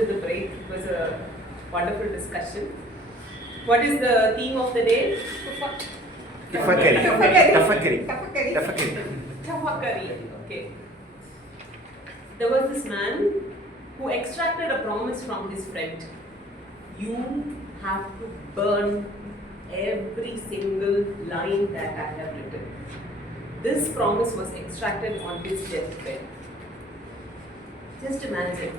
after the break. It was a wonderful discussion. What is the theme of the day? Tafakkari. Okay. There was this man who extracted a promise from his friend. You have to burn every single line that I have written. This promise was extracted on his deathbed. Just imagine.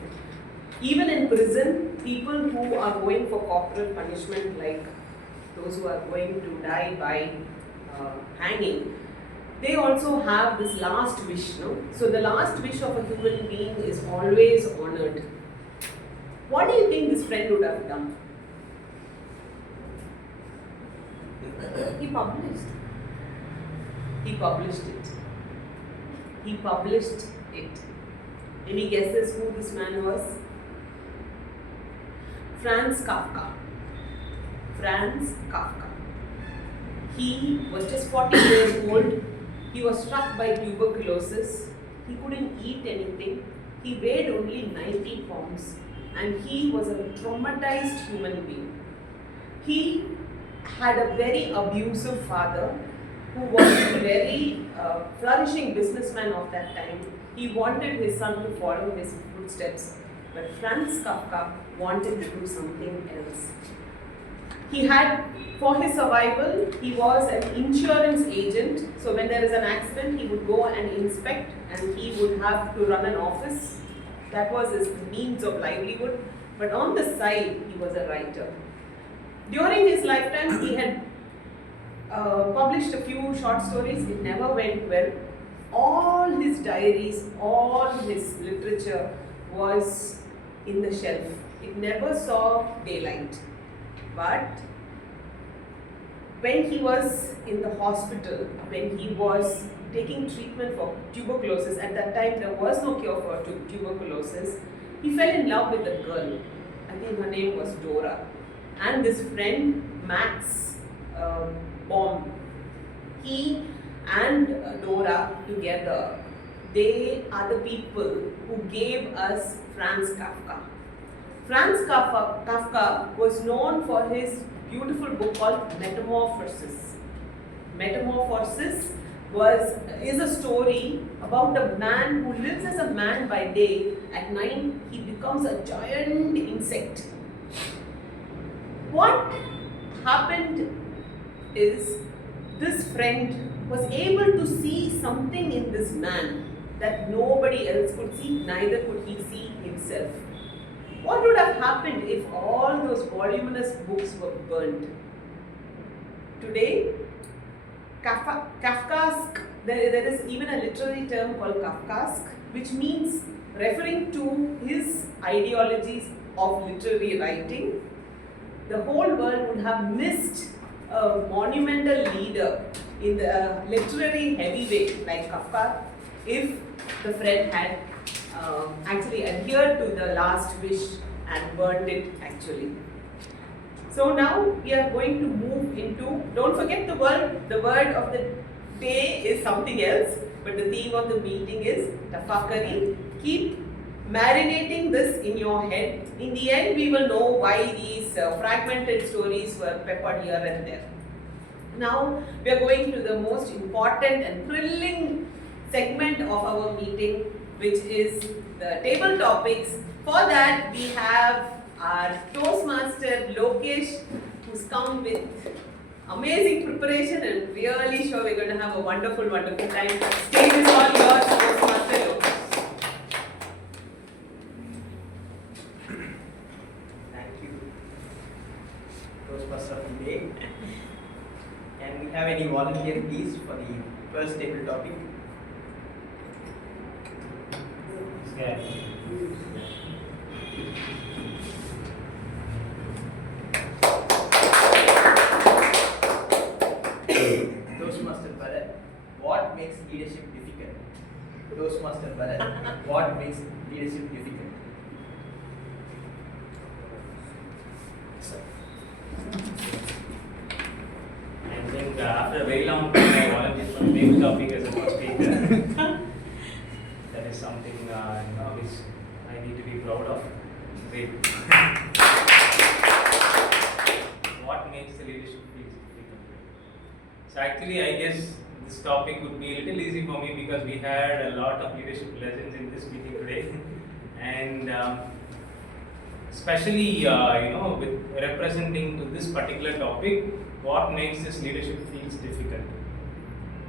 Even in prison, people who are going for corporal punishment, like those who are going to die by hanging, they also have this last wish, no? So the last wish of a human being is always honored. What do you think this friend would have done? He published. He published it. He published it. Any guesses who this man was? Franz Kafka. Franz Kafka. He was just 40 years old. He was struck by tuberculosis. He couldn't eat anything. He weighed only 90 pounds. And he was a traumatized human being. He had a very abusive father who was a very flourishing businessman of that time. He wanted his son to follow his footsteps. But Franz Kafka wanted to do something else. He had, for his survival, he was an insurance agent. So when there is an accident, he would go and inspect, and he would have to run an office. That was his means of livelihood. But on the side, he was a writer. During his lifetime, he had published a few short stories. It never went well. All his diaries, all his literature was in the shelf. It never saw daylight. But when he was in the hospital, when he was taking treatment for tuberculosis, at that time there was no cure for tuberculosis, he fell in love with a girl. I think her name was Dora. And this friend, Max Baum, he and Dora together, they are the people who gave us Franz Kafka. Franz Kafka was known for his beautiful book called Metamorphosis. Metamorphosis is a story about a man who lives as a man by day. At night, he becomes a giant insect. What happened is this friend was able to see something in this man that nobody else could see, neither could he see himself. What would have happened if all those voluminous books were burnt? Today, Kafkaesque, there is even a literary term called Kafkaesque, which means referring to his ideologies of literary writing. The whole world would have missed a monumental leader in the literary heavyweight like Kafka if the friend had actually adhered to the last wish and burned it actually. So now we are going to move into, don't forget the word of the day is something else, but the theme of the meeting is tafakkari. Keep marinating this in your head. In the end, we will know why these fragmented stories were peppered here and there. Now we are going to the most important and thrilling segment of our meeting, which is the table topics. For that, we have our Toastmaster Lokesh, who's come with amazing preparation, and really sure we're going to have a wonderful, wonderful time. Stage is all yours, Toastmaster Lokesh. Thank you, Toastmaster of the day. Can we have any volunteer, please, for the first table topic? Toastmaster Bharat, what makes leadership difficult? Toastmaster Bharat, what makes leadership difficult? I think after a very long time I volunteered for the table topic as a first speaker. That is something which I need to be proud of. Great. What makes the leadership feels difficult? So actually, I guess this topic would be a little easy for me because we had a lot of leadership lessons in this meeting today, and especially with representing to this particular topic, what makes this leadership feels difficult.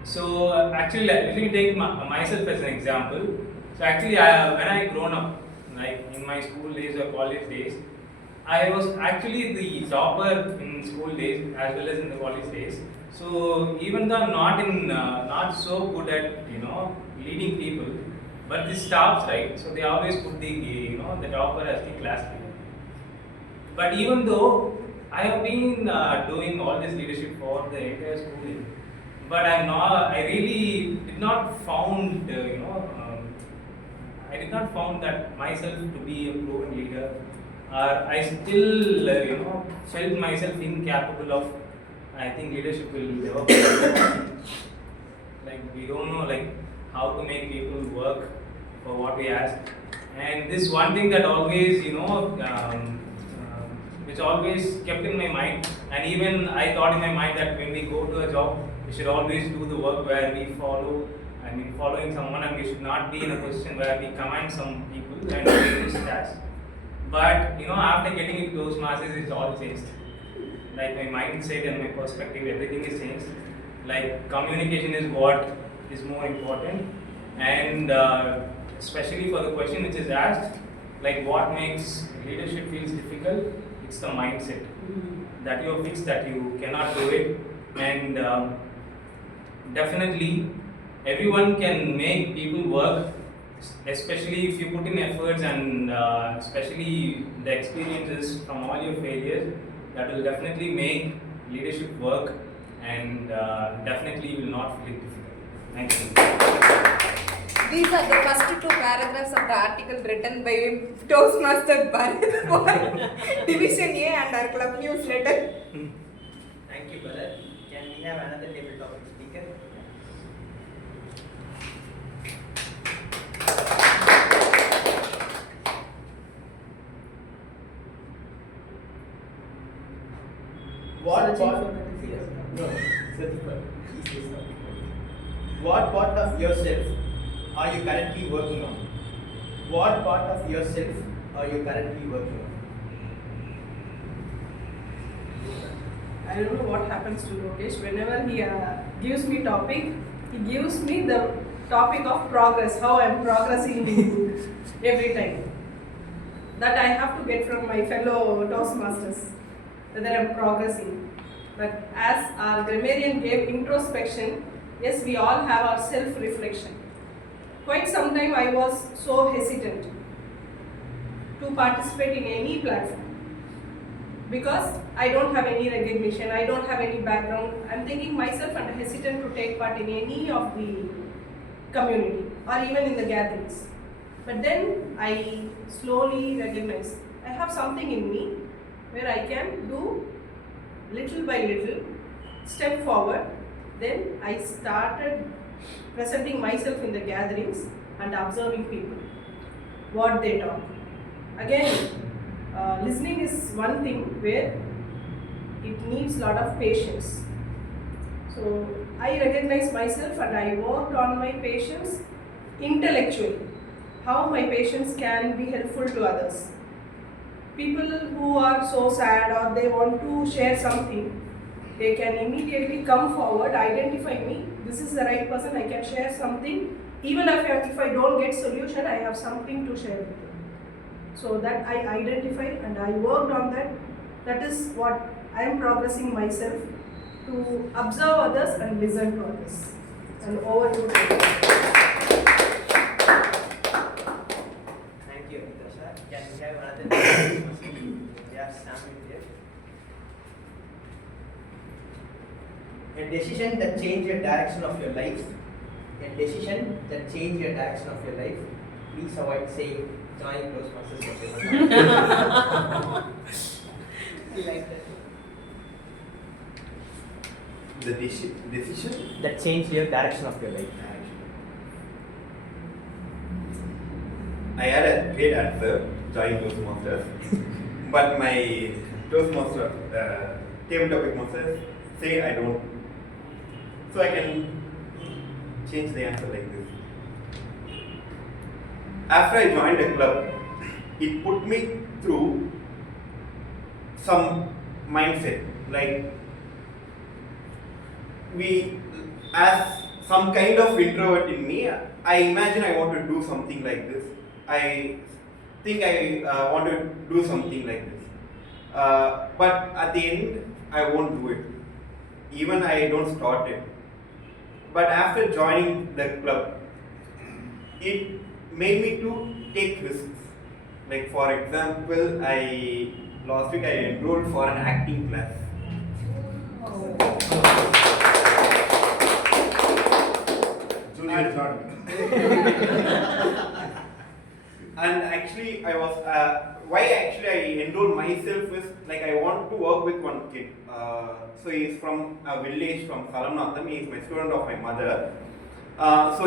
So actually, let me take myself as an example. So actually, when I grown up, like in my school days or college days, I was actually the topper in school days as well as in the college days. So even though I'm not so good at leading people, but this staffs, right? So they always put the topper as the class leader. But even though I have been doing all this leadership for the entire schooling, but I really did not found I did not found that myself to be a proven leader. I still felt myself incapable of. I think leadership will never be like we don't know how to make people work for what we ask. And this one thing that always which always kept in my mind, and even I thought in my mind that when we go to a job, we should always do the work where we following someone, and we should not be in a position where we command some people and do this task. But after getting into those masses, it's all changed. Like my mindset and my perspective, everything is changed. Like communication is what is more important, and especially for the question which is asked, like what makes leadership feels difficult, it's the mindset that you are fixed that you cannot do it, and definitely everyone can make people work, especially if you put in efforts and especially the experiences from all your failures. That will definitely make leadership work, and definitely will not feel difficult. Thank you. These are the first two paragraphs of the article written by Toastmaster Bharat for Division A and our club newsletter. Thank you, brother. Can we have another table topic speaker? What part of yourself are you currently working on? What part of yourself are you currently working on? I don't know what happens to Lokesh. Whenever he gives me topic, he gives me the topic of progress, how I am progressing every time. That I have to get from my fellow Toastmasters, whether I am progressing. But as our grammarian gave introspection, yes, we all have our self-reflection. Quite some time I was so hesitant to participate in any platform because I don't have any recognition, I don't have any background. I'm thinking myself and hesitant to take part in any of the community or even in the gatherings. But then I slowly recognized I have something in me where I can do little by little, step forward. Then I started presenting myself in the gatherings and observing people, what they talk. Again, listening is one thing where it needs a lot of patience. So I recognized myself and I worked on my patience intellectually, how my patience can be helpful to others. People who are so sad or they want to share something, they can immediately come forward, identify me, this is the right person, I can share something. Even if I don't get solution, I have something to share with them. So that I identified and I worked on that. That is what I am progressing myself, to observe others and listen to others. And over to you. Thank you, Natasha. Can we have another? We have Sam here. A decision that changed your direction of your life. A decision that changed your direction of your life. Please avoid saying join Toastmasters. Like that. The decision That changed your direction of your life. I had a great answer, join Toastmasters. But my Toastmaster, table topic master, say I don't. So I can change the answer like this. After I joined the club, it put me through some mindset, like as some kind of introvert in me, I imagine I want to do something like this. I think I want to do something like this. But at the end, I won't do it. Even I don't start it. But after joining the club, it made me to take risks. Like for example, last week I enrolled for an acting class. Junior Jordan. And actually, I was why actually I enrolled myself is like I want to work with one kid. So he's from a village from Salamnatham. He is my student of my mother. So I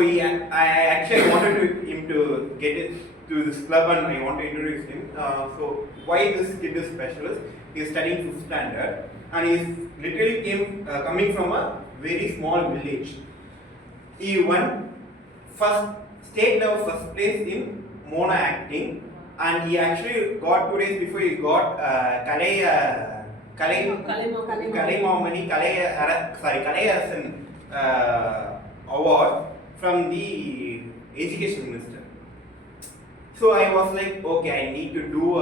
wanted him to get it to this club, and I want to introduce him. So why this kid is special is he is studying 5th standard, and he is literally coming from a very small village. He won state level first place in mono acting, and he actually got 2 days before he got Kalai award from the education minister. So I was like, okay, I need to do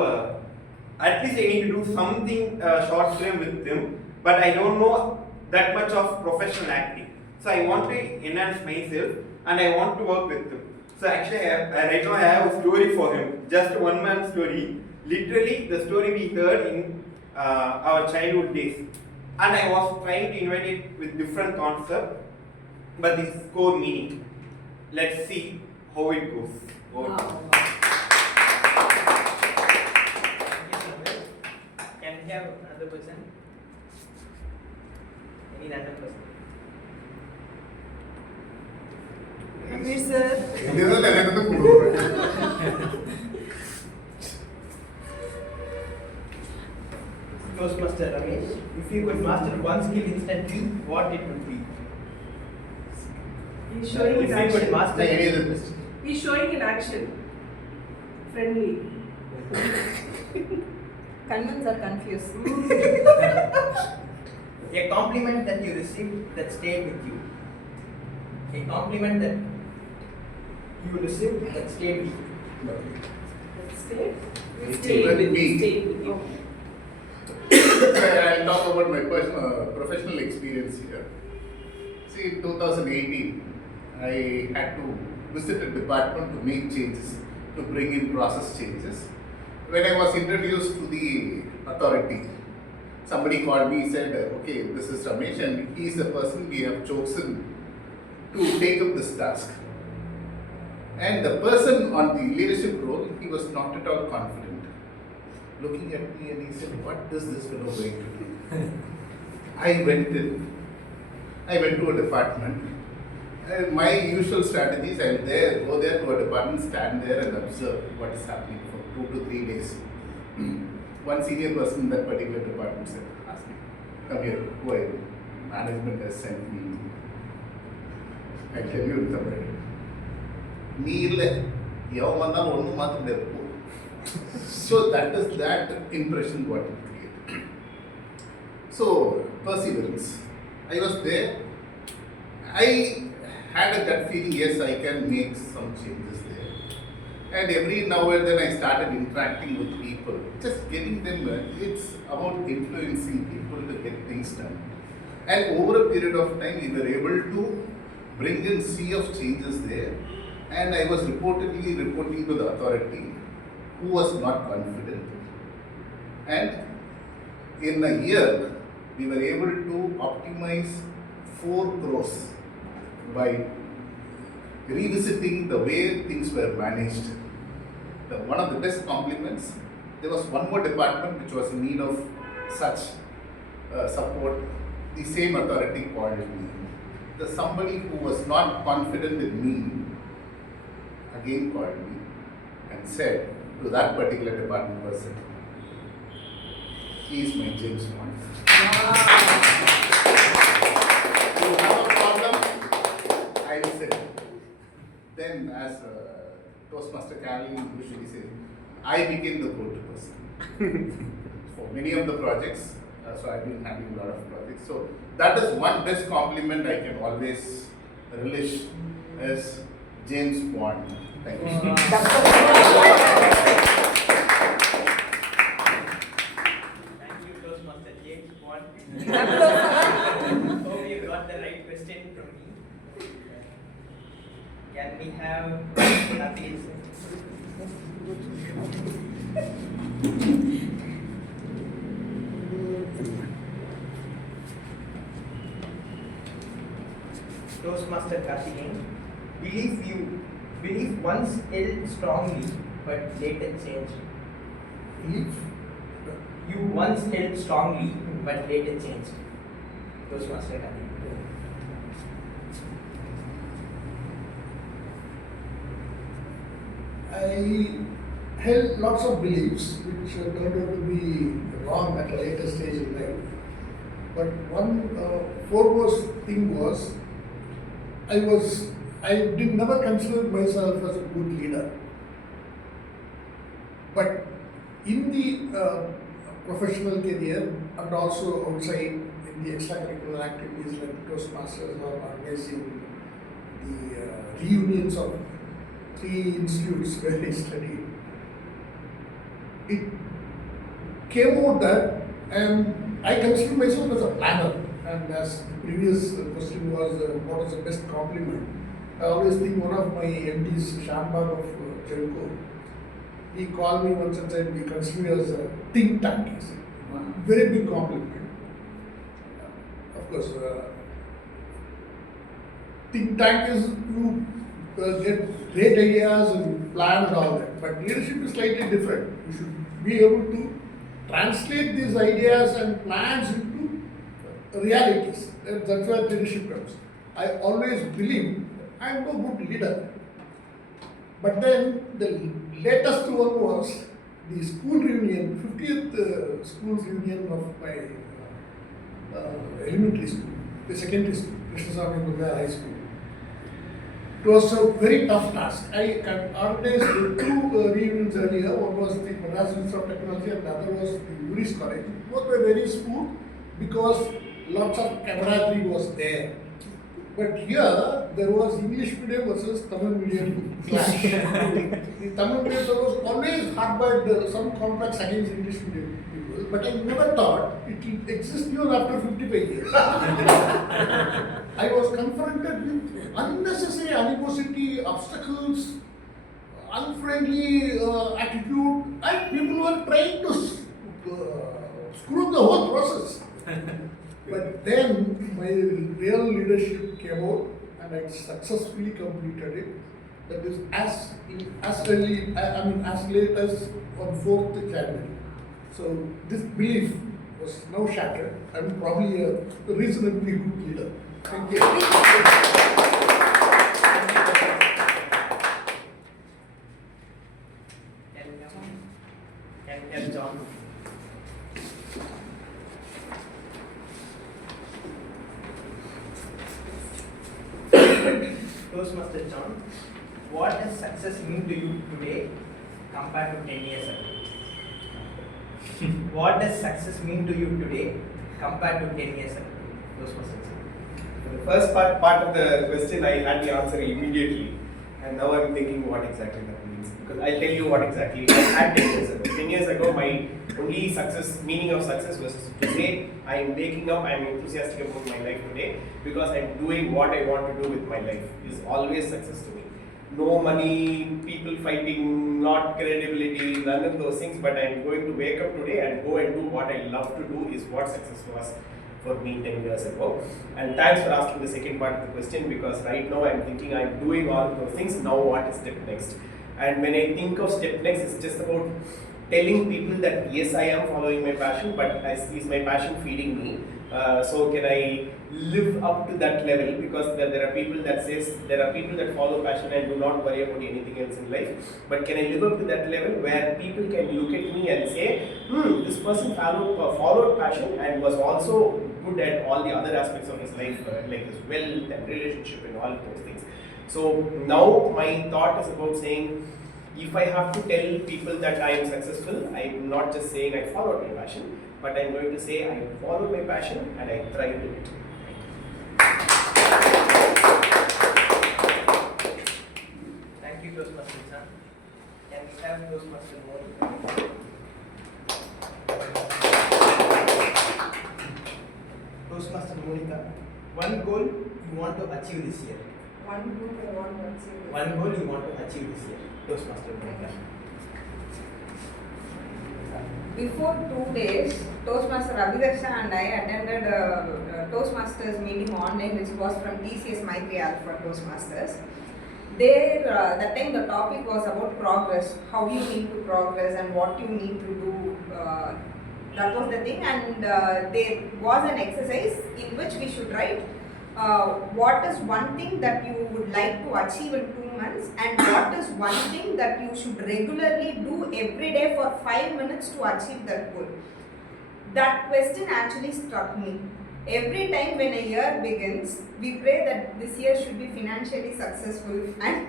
at least I need to do something short film with him, but I don't know that much of professional acting. So I want to enhance myself and I want to work with him. So actually, right now I have a story for him, just one man story. Literally, the story we heard in our childhood days, and I was trying to invent it with different concept, but this core meaning. Let's see how it goes. Over. Can we have another person? Any random person? Ramesh sir. Toastmaster Ramesh, if you could master one skill instantly, what it would be? He's showing If in you could action. master Any other question? He's showing in action. Friendly. Kanmans are confused. a compliment that you received that stayed with you. A compliment that you received that stayed with you. Stay with me. I'll talk about my professional experience here. See, in 2018, I had to visit a department to make changes, to bring in process changes. When I was introduced to the authority, somebody called me and said, okay, this is Ramesh and he is the person we have chosen to take up this task. And the person on the leadership role, he was not at all confident. Looking at me and he said, what is this fellow going to do? I went to a department. And my usual strategies, go there to a department, stand there and observe what is happening for 2 to 3 days. One senior person in that particular department said, ask me, come here, who are you? Management has sent me. I tell you in Tamil. So that is that impression what it created. So perseverance. I was there. I had a gut feeling, yes, I can make some changes there. And every now and then I started interacting with people, just getting them, it's about influencing people to get things done. And over a period of time, we were able to bring in sea of changes there. And I was reportedly reporting to the authority who was not confident. And in a year, we were able to optimize 4 crores by revisiting the way things were managed. One of the best compliments, there was one more department which was in need of such support. The same authority called me. Somebody who was not confident in me again called me and said to that particular department person, he is my James Bond. You have a problem, I will say. Then, as Toastmaster Carolyn usually says, I became the go-to person for many of the projects. So I've been handling a lot of projects. So that is one best compliment I can always relish as James Bond. Thank you. Thank you, Toastmaster James Bond. Hope you got the right question from me. Can we have Pradeep? Toastmaster Karthikeyan, belief once held strongly but later changed. Belief? You once held strongly but later changed. Toastmaster Karthikeyan. I held lots of beliefs which turned out to be wrong at a later stage in life. But one foremost thing was, I did never consider myself as a good leader. But in the professional career and also outside in the extracurricular activities like Toastmasters or organizing the reunions of 3 institutes where I studied, it came out that I consider myself as a planner. And as the previous question was, what is the best compliment? I always think one of my MDs, Shambag of Jelco, he called me once and said, we consider you as a think tank. He said, very big compliment. Of course, think tank is you get great ideas and plan and all that. But leadership is slightly different. You should be able to translate these ideas and plans into realities. That's where leadership comes. I always believe I am no good leader. But then the latest one was the school reunion, 50th school reunion of my elementary school, the secondary school, Krishnaswamy Mugga High School. It was a very tough task. I organized 2 reunions earlier. One was the Madras Institute of Technology and the other was the Uris College. Both were very smooth because lots of camaraderie was there. But here, there was English medium versus Tamil medium clash. The Tamil medium there was always harbored some complex against English medium people, but I never thought it will exist even after 55 years. I was confronted with unnecessary animosity, obstacles, unfriendly attitude, and people were trying to screw the whole process. But then my real leadership came out and I successfully completed it. That is as late as on 4th January. So this belief was now shattered. I'm probably a reasonably good leader. Thank you. Can John? Toastmaster John, what does success mean to you today compared to 10 years ago? What does success mean to you today compared to 10 years ago? Toastmaster John. The first part of the question I had the answer immediately, and now I'm thinking what exactly that means. Because I'll tell you what exactly I had 10 years ago. 10 years ago, my only meaning of success was to say I am waking up, I am enthusiastic about my life today because I am doing what I want to do with my life. Is always success to me. No money, people fighting, not credibility, none of those things, but I am going to wake up today and go and do what I love to do is what success was for me 10 years ago. And thanks for asking the second part of the question because right now I am thinking I am doing all of those things, now what is step next? And when I think of step next, it's just about telling people that yes, I am following my passion, but is my passion feeding me? So can I live up to that level? Because there are people that follow passion and do not worry about anything else in life. But can I live up to that level where people can look at me and say, this person followed passion and was also good at all the other aspects of his life, like his wealth and relationship and all of those things. So now my thought is about saying, if I have to tell people that I am successful, I'm not just saying I followed my passion, but I'm going to say I followed my passion and I thrived in it. Thank you, Toastmaster sir. Can we have Toastmaster more? Toastmaster Monica, one goal you want to achieve this year. One goal I want to achieve. One goal you want to achieve this year. Toastmaster Monica. Before 2 days, Toastmaster Abhidarsha and I attended a Toastmasters meeting online, which was from TCS Maitri Alpha Toastmasters. There, that time the topic was about progress, how you need to progress and what you need to do. That was the thing, and there was an exercise in which we should write what is one thing that you would like to achieve in 2 months, and what is one thing that you should regularly do every day for 5 minutes to achieve that goal. That question actually struck me. Every time when a year begins, we pray that this year should be financially successful and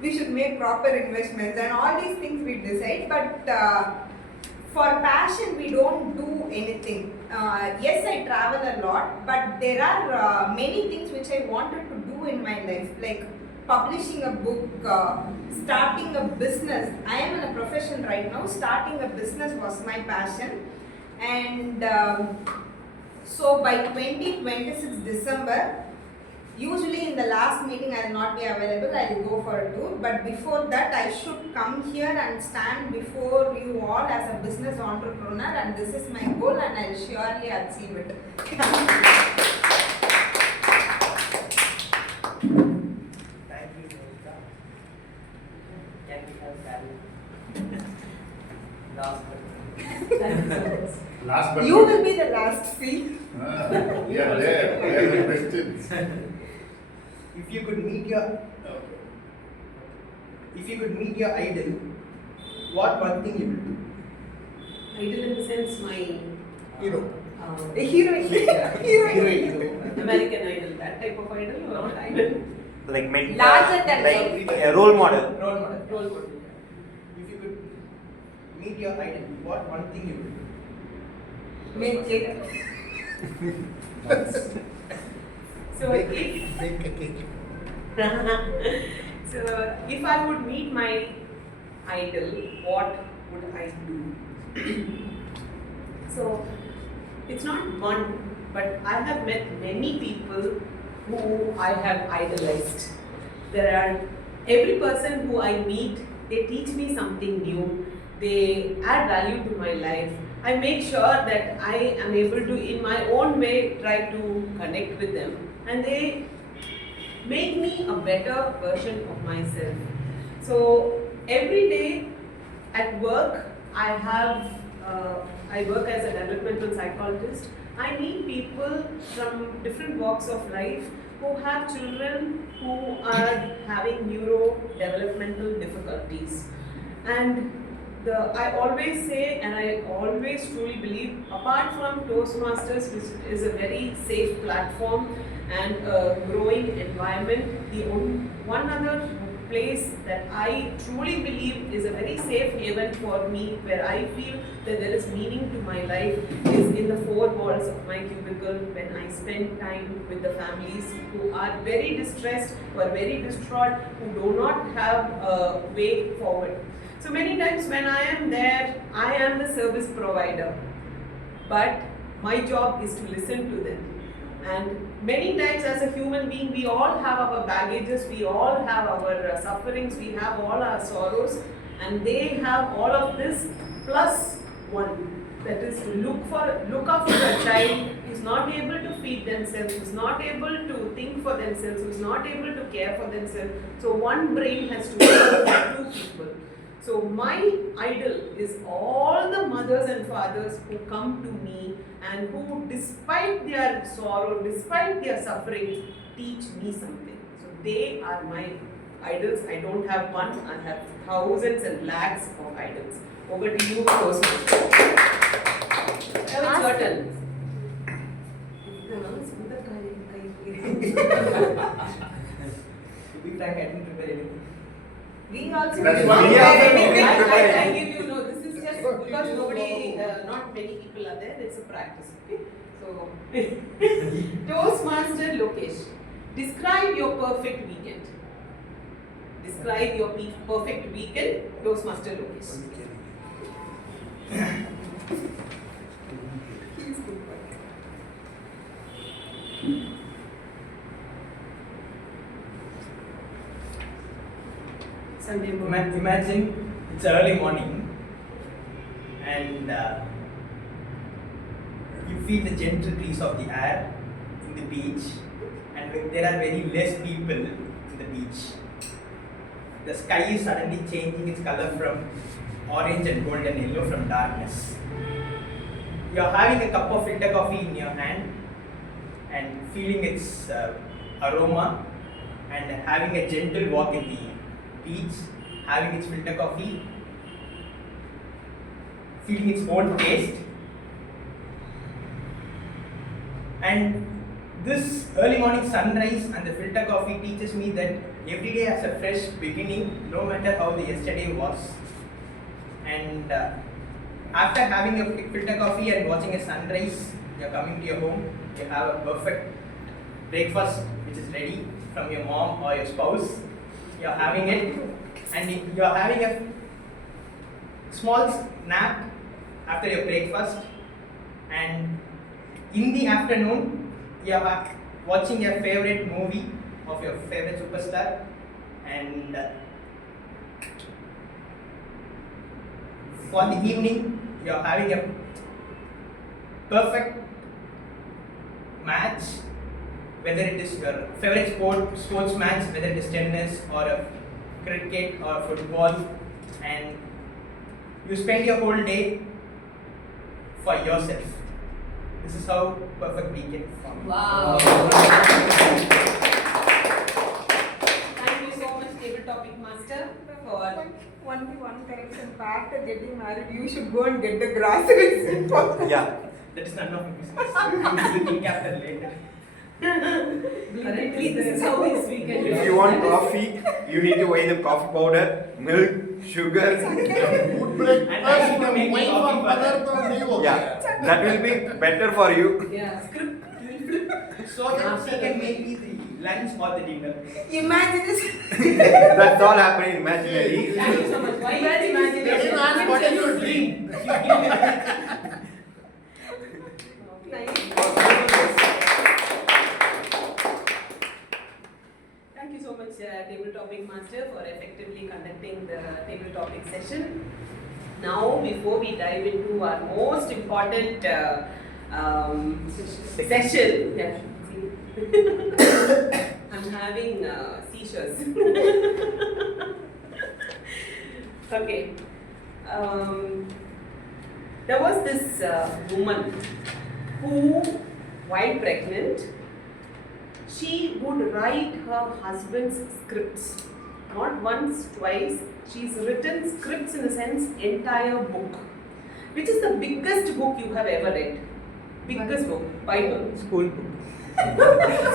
we should make proper investments and all these things we decide, but for passion we don't do anything. Yes, I travel a lot, but there are many things which I wanted to do in my life, like publishing a book, starting a business. I am in a profession right now. Starting a business was my passion, and so by 2026 December, usually in the last meeting I will not be available, I will go for a tour, but before that I should come here and stand before you all as a business entrepreneur, and this is my goal and I will surely achieve it. Thank you, Monica. Can we have Sally? Last but Last but You not- will be the last, see? Yeah, there are questions. If you could meet your idol, what one thing you will do? Idol in the sense my Hero. A heroine. Heroine. American Idol, that type of idol or not idol? Like mentor, Larger than like life. a role model. Role model. Role model. If you could meet your idol, what one thing you will do? Make it. So if I would meet my idol, what would I do? So it's not one, but I have met many people who I have idolized. Every person who I meet, they teach me something new. They add value to my life. I make sure that I am able to, in my own way, try to connect with them, and they make me a better version of myself. So every day at work, I work as a developmental psychologist. I meet people from different walks of life who have children who are having neurodevelopmental difficulties, and I always say, and I always truly believe, apart from Toastmasters, which is a very safe platform and a growing environment, the one other place that I truly believe is a very safe haven for me, where I feel that there is meaning to my life, is in the four walls of my cubicle, when I spend time with the families who are very distressed, who are very distraught, who do not have a way forward. So many times when I am there, I am the service provider, but my job is to listen to them. And many times as a human being, we all have our baggages, we all have our sufferings, we have all our sorrows, and they have all of this, plus one. That is to look after a child who is not able to feed themselves, who is not able to think for themselves, who is not able to care for themselves. So one brain has to work for two people. So my idol is all the mothers and fathers who come to me and who, despite their sorrow, despite their sufferings, teach me something. So they are my idols. I don't have one, I have thousands and lakhs of idols. Over to you, Toastmaster. It's your turn. To be frank, I didn't prepare anything. We also That's did why not we have are- anything. I give you, no, this is just because nobody, not many people are there, it's a practice, okay? So, Toastmaster Lokesh, describe your perfect weekend. Describe your perfect weekend, Toastmaster Lokesh. Sunday morning. Imagine it's early morning and you feel the gentle breeze of the air in the beach, and there are very less people in the beach. The sky is suddenly changing its color from orange and golden yellow from darkness. You are having a cup of filter coffee in your hand and feeling its aroma, and having a gentle walk in the beach, having its filter coffee, feeling its own taste. And this early morning sunrise and the filter coffee teaches me that every day has a fresh beginning, no matter how the yesterday was. And after having a filter coffee and watching a sunrise, you are coming to your home, you have a perfect breakfast which is ready from your mom or your spouse. You are having it, and you are having a small nap after your breakfast, and in the afternoon you are watching your favorite movie of your favorite superstar, and for the evening you are having a perfect match, whether it is your favorite sports match, whether it is tennis or a cricket or football, and you spend your whole day for yourself. This is how perfect weekend for me. Wow. Thank you so much, table topic master, for Only one correction. After getting married, you should go and get the groceries. Yeah. That is none of my business. We will think after later. currently this is how his weekend If is. you want coffee, you need to buy the coffee powder, milk, sugar. Good breakfast And I need to make wine coffee for for mother that. to leave, okay. Yeah, that will be better for you. Yeah, script. So that she can make me the lunch or the dinner. Imagine this. That's all happening imaginary. Thank you so much. Why you They didn't ask what is your dream. Thank you so much, table topic master, for effectively conducting the table topic session. Now, before we dive into our most important session, yeah, I'm having seizures. Okay. There was this woman who, while pregnant, she would write her husband's scripts. Not once, twice. She's written scripts, in a sense, entire book. Which is the biggest book you have ever read? Biggest book, Bible. School book.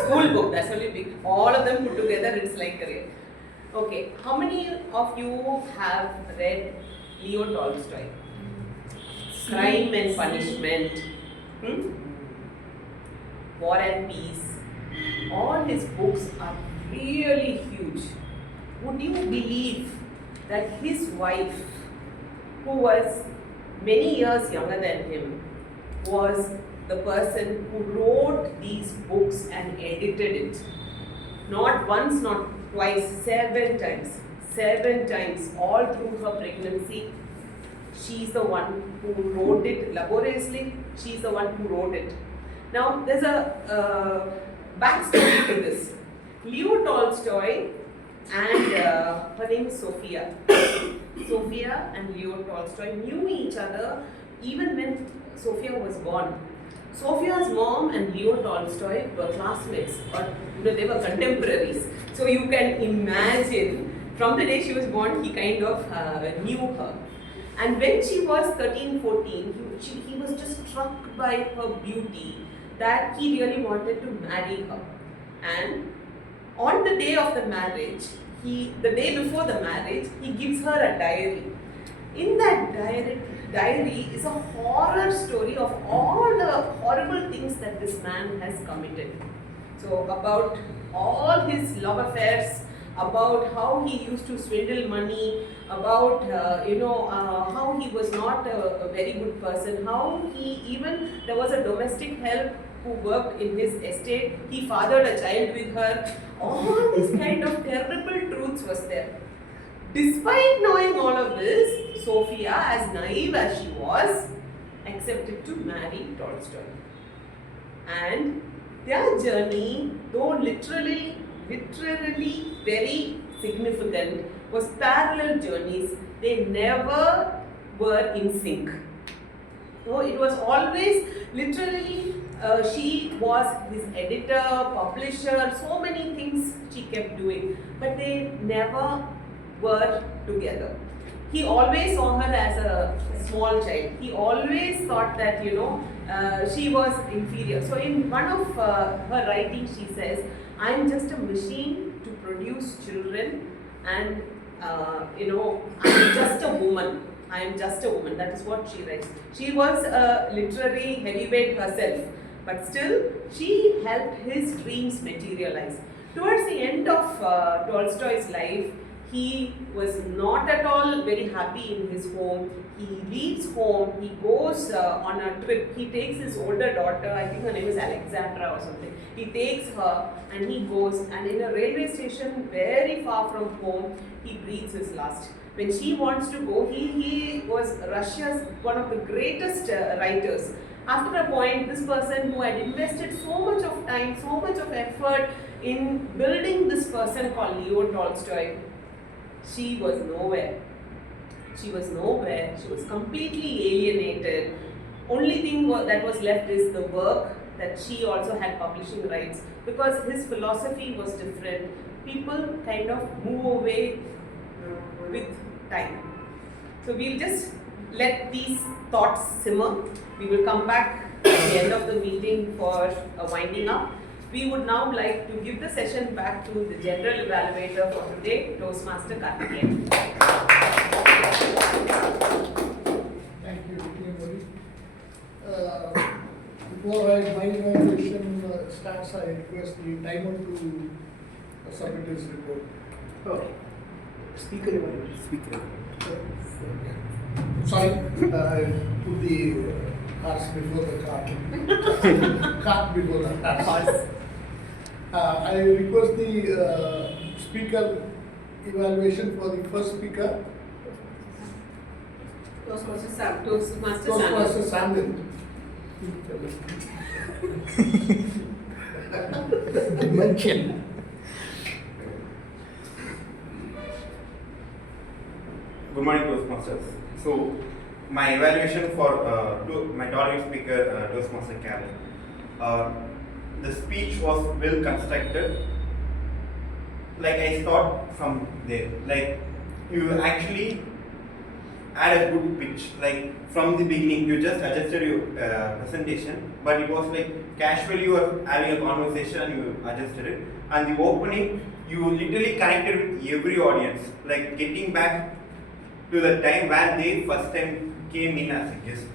School book, that's only big. All of them put together, it's like a. Okay, how many of you have read Leo Tolstoy? Crime and Punishment, War and Peace. All his books are really huge. Would you believe that his wife, who was many years younger than him, was the person who wrote these books and edited it? Not once, not twice, 7 times. 7 times, all through her pregnancy. She's the one who wrote it laboriously. She's the one who wrote it. Now, there's a backstory to this. Leo Tolstoy and her name is Sophia. Sophia and Leo Tolstoy knew each other even when Sophia was born. Sophia's mom and Leo Tolstoy were classmates, or they were contemporaries. So you can imagine, from the day she was born, he kind of knew her. And when she was 13, 14, he was just struck by her beauty that he really wanted to marry her. And on the day of the marriage, the day before the marriage, he gives her a diary. In that diary is a horror story of all the horrible things that this man has committed. So about all his love affairs, about how he used to swindle money, about how he was not a very good person, how there was a domestic help who worked in his estate, he fathered a child with her. All these kind of terrible truths was there. Despite knowing all of this, Sophia, as naive as she was, accepted to marry Tolstoy. And their journey, though literally very significant, was parallel journeys. They never were in sync. So it was always literally, she was his editor, publisher, so many things she kept doing, but they never were together. He always saw her as a small child. He always thought that, she was inferior. So in one of her writings, she says, I am just a machine to produce children, and I am just a woman. I am just a woman. That is what she writes. She was a literary heavyweight herself, but still she helped his dreams materialize. Towards the end of Tolstoy's life, he was not at all very happy in his home. He leaves home, he goes on a trip. He takes his older daughter, I think her name is Alexandra or something. He takes her and he goes, and in a railway station very far from home, he breathes his last. When she wants to go, he was Russia's one of the greatest writers. After a point, this person who had invested so much of time, so much of effort in building this person called Leo Tolstoy, she was nowhere. She was nowhere. She was completely alienated. Only thing that was left is the work that she also had publishing rights, because his philosophy was different. People kind of move away with time. So we'll just let these thoughts simmer. We will come back at the end of the meeting for a winding up. We would now like to give the session back to the general evaluator for today, Toastmaster Karthikeyan. Thank you, Vicky. Before my evaluation starts, I request the timer to submit his report. Okay. Speaker evaluation. Sorry, I put the horse before the cart. Cart before the horse. I request the speaker evaluation for the first speaker. Toastmaster Samuel. Mention. Good morning, Toastmasters. So, my evaluation for my tournament speaker, Toastmaster Carol. The speech was well constructed. Like I start from there. Like you actually had a good pitch. Like from the beginning, you just adjusted your presentation, but it was like casually you were having a conversation and you adjusted it. And the opening, you literally connected with every audience, like getting back to the time where they first time came in as a guest.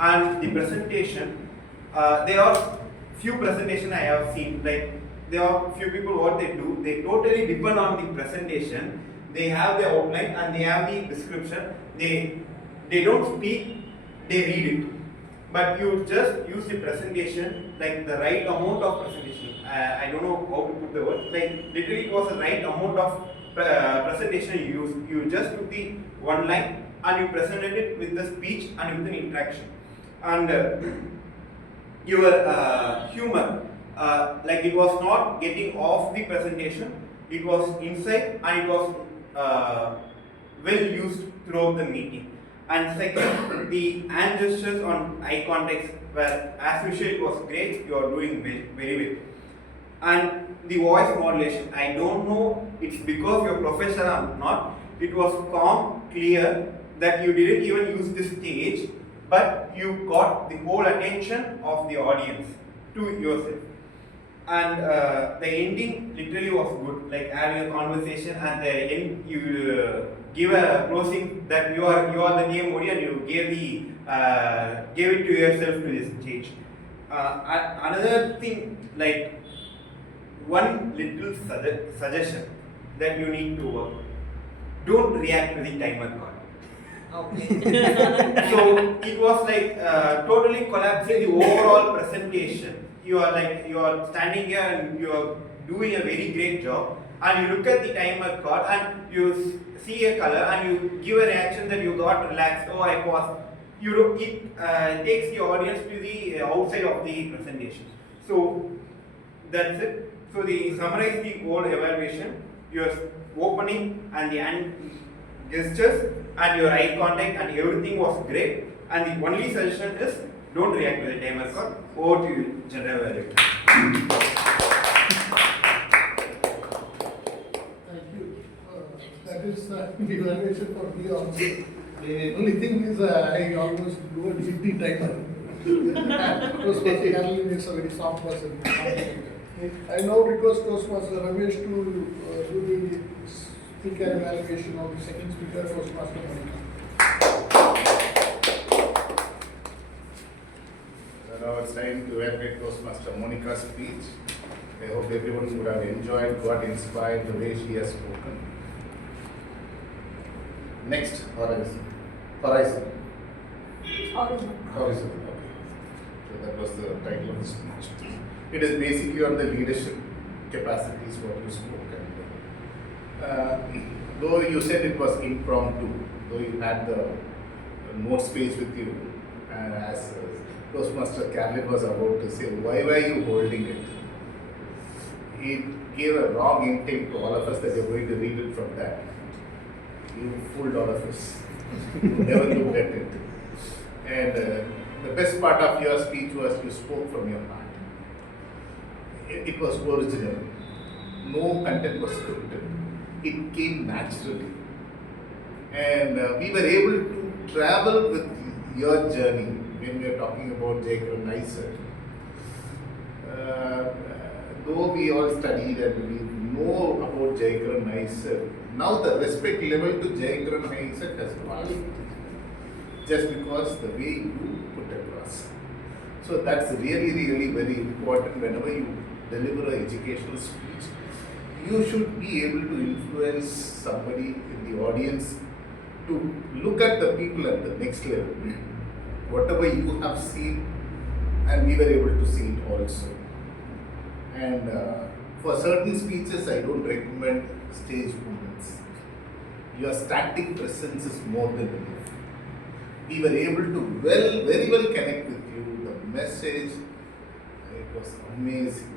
And the presentation, there are few presentations I have seen, like there are few people what they do, they totally depend on the presentation. They have the outline and they have the description. They don't speak, they read it. But you just use the presentation, like the right amount of presentation. I don't know how to put the word, like literally it was the right amount of presentation you used. You just took the one line and you presented it with the speech and with an interaction. And your humor, like it was not getting off the presentation, it was inside and it was well used throughout the meeting. And second, the hand gestures on eye contact were, as usual, it was great. You are doing very well. And the voice modulation, I don't know it's because you're professional or not. It was calm, clear, that you didn't even use the stage, but you got the whole attention of the audience to yourself. And the ending literally was good, like having a conversation, and the end you give a closing that you are the name Modi, and you gave it to yourself to the stage. Another thing, like one little suggestion that you need to work: don't react to the timer card. Okay. So it was like totally collapsing the overall presentation. You are standing here and you are doing a very great job, and you look at the timer card and you see a color and you give a reaction that you got relaxed. Oh, I paused. It takes the audience to the outside of the presentation. So that's it. So summarize the whole evaluation. Your opening and the hand gestures and your eye contact and everything was great. And the only suggestion is don't react to the timer card. Over to you, General Evaluator. Thank you. That is the evaluation for me also. The only thing is I almost don't hit the timer. Because Carolyn is a very soft person. I now request Toastmaster Ramesh to do the speaker evaluation of the second speaker, Toastmaster Monica. Now it's time to evaluate Toastmaster Monica's speech. I hope everyone would have enjoyed, got inspired the way she has spoken. Next, horizon. Horizon. Okay. So that was the title of the speech. It is basically on the leadership capacities what you spoke. And, though you said it was impromptu, though you had the notes page with you, as Toastmaster Carolyn was about to say, why were you holding it? It gave a wrong intent to all of us that you're going to read it from that. You fooled all of us. Never looked at it. And the best part of your speech was you spoke from your heart. It was original. No content was scripted. It came naturally. And we were able to travel with your journey when we are talking about Jayakran Isaac. Though we all studied and we know about Jayakran Isaac, now the respect level to Jayakran Isaac has gone. Just because the way you put across. So that's really very important whenever you deliver an educational speech. You should be able to influence somebody in the audience to look at the people at the next level. Whatever you have seen, and we were able to see it also. And for certain speeches, I don't recommend stage movements. Your static presence is more than enough. We were able to very well connect with you. The message, it was amazing.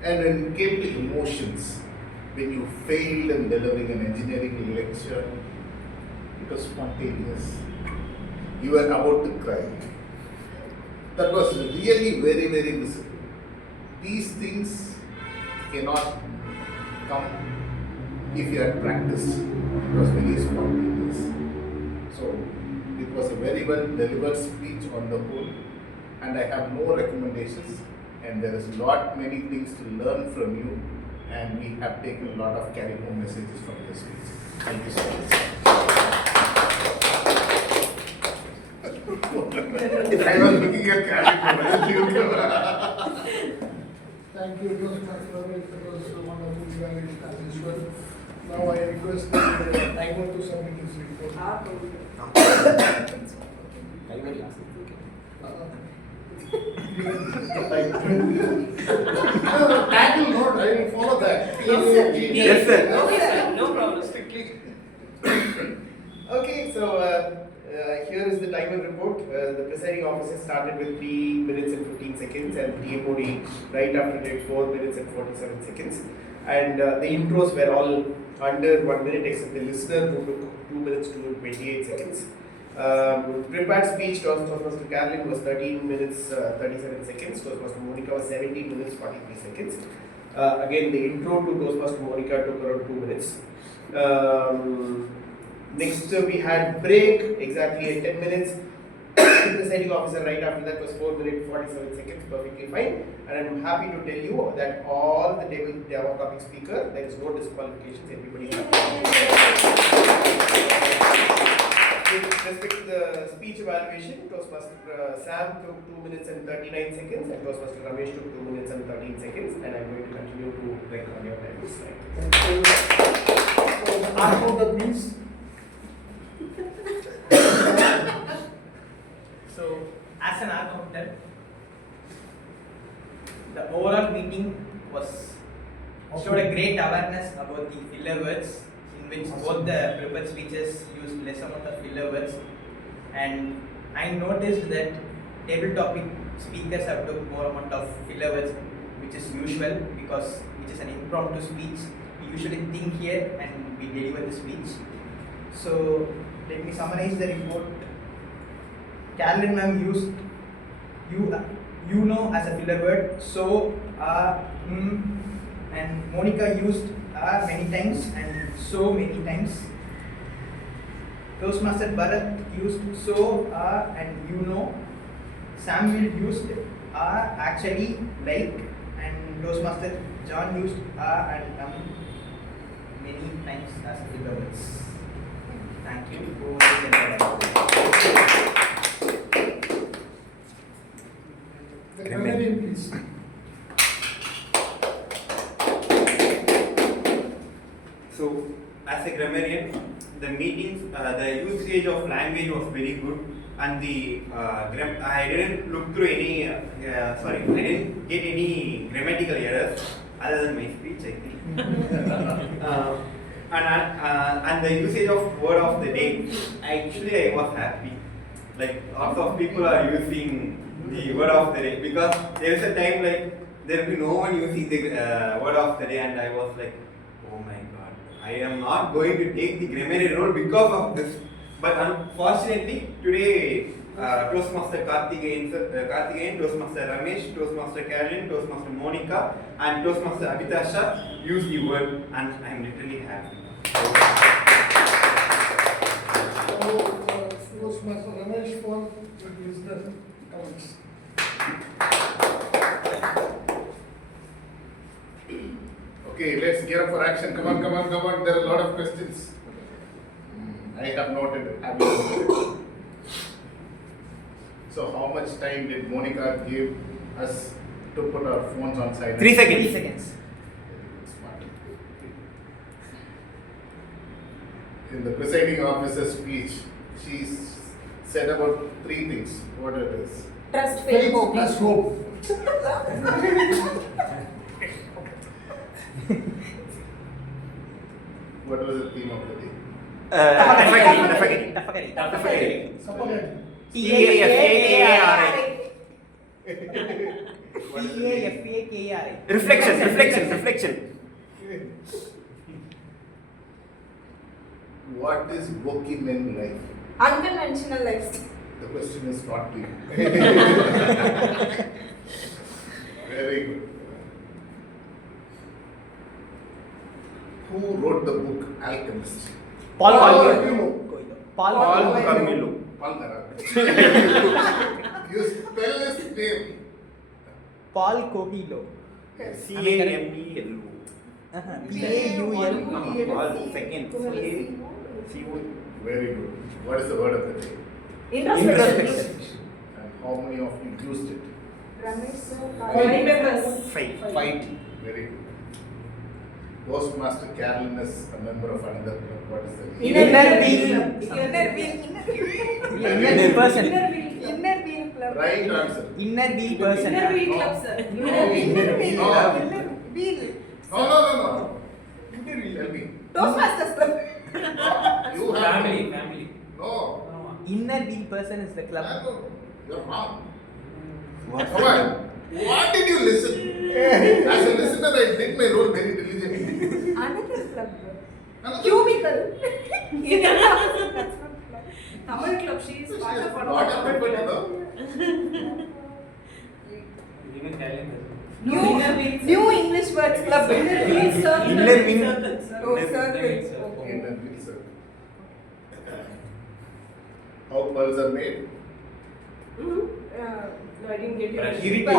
And when it came to emotions, when you failed in delivering an engineering lecture, it was spontaneous. You were about to cry. That was really very visible. These things cannot come if you had practiced. It was very spontaneous. So it was a very well delivered speech on the whole, and I have no recommendations. And there is many things to learn from you, and we have taken a lot of carry home messages from this speech. Thank you so much. If I was looking at carry Thank you, Toastmaster Ramesh. That was a wonderful evaluation as usual. Now I request the timer to submit his report. Tackle note, I will follow that. Yes, sir. Okay, sir. No problem. Strictly. Okay, so here is the timer report. The presiding officer started with 3 minutes and 15 seconds, and the MOD right after did 4 minutes and 47 seconds. And the intros were all under 1 minute, except the listener who took 2 minutes to 28 seconds. Prepared speech, Toastmaster Carolyn was 13 minutes 37 seconds. Toastmaster Monica was 17 minutes 43 seconds. Again, the intro to Toastmaster Monica took around 2 minutes. Next, we had break exactly at 10 minutes. The presiding officer right after that was 4 minutes 47 seconds, perfectly fine. And I'm happy to tell you that all the Java topic speaker, there is no disqualifications, everybody is happy. With respect to the speech evaluation, Toastmaster Sam took 2 minutes and 39 seconds, and Toastmaster Ramesh took 2 minutes and 13 seconds, and I'm going to continue to record your time this slide. That means So, as an accountant, the overall meeting showed a great awareness about the filler words, in which both the prepared speeches used less amount of filler words, and I noticed that table topic speakers have took more amount of filler words, which is usual because which is an impromptu speech. We usually think here and we deliver the speech. So let me summarize the report. Carolyn ma'am used you know as a filler word, so and Monica used many times and so many times. Toastmaster Bharat used so and you know. Samuel used actually, like, and Toastmaster John used and many times as filler words. Thank you. the Grammarian, please. So, as a grammarian, the meetings, the usage of language was very good, and the I didn't look through any. I didn't get any grammatical errors other than my speech, I think. And the usage of word of the day, actually I was happy. Like lots of people are using the word of the day, because there is a time like there will be no one using the word of the day, and I was like, oh my god, I am not going to take the grammarian role because of this. But unfortunately today Toastmaster Karthikeyan, Toastmaster Ramesh, Toastmaster Carolyn, Toastmaster Monica and Toastmaster Abitasha used the word, and I am literally happy. Toastmaster Ramesh for his comments. Okay, let's gear up for action. Come on. There are a lot of questions. I have noted. So, how much time did Monica give us to put our phones on silent? 3 seconds. 3 seconds. Smart. In the presiding officer's speech, she said about 3 things. What are those? Trust, faith, hope. Plus hope. What was the theme of the day? Tafakari. Support. T-A-F-A-K-A-R-I. T-A-F-A-K-A-R-I. Reflection. What is working men life? Unconventional life. The question is not to you. Very good. Who wrote the book Alchemist? Paul Paul Coelho. You spell his name. Paul Coelho. C-A-M-E-L-O. P-A-U-L. Paul second. C-A-C-O. Very good. What is the word of the day? Introspection. And how many of you used it? Ramesh sir, 5 members. 5. Very good. Toastmaster Carolyn is a member of another club. What is the name? Inner wheel. Inner person. Inner wheel club. Right answer. Inner wheel person. Inner wheel club, sir. Inner wheel. No. Wheel. No. Tell me. Toastmasters club. You have Family. inner wheel person is the club. You're wrong. Come on. What did you listen? As a listener, I did my role very diligently. Another club. Another- Cubicle. That's not club. Tamil club, she is part of Not our a Tamil people, club. Even Italian doesn't. New English words club. Inner wheel Oh, circle. Circle. Okay. In a big circle. How pearls are made? No, I didn't get Brush. it. Irritants.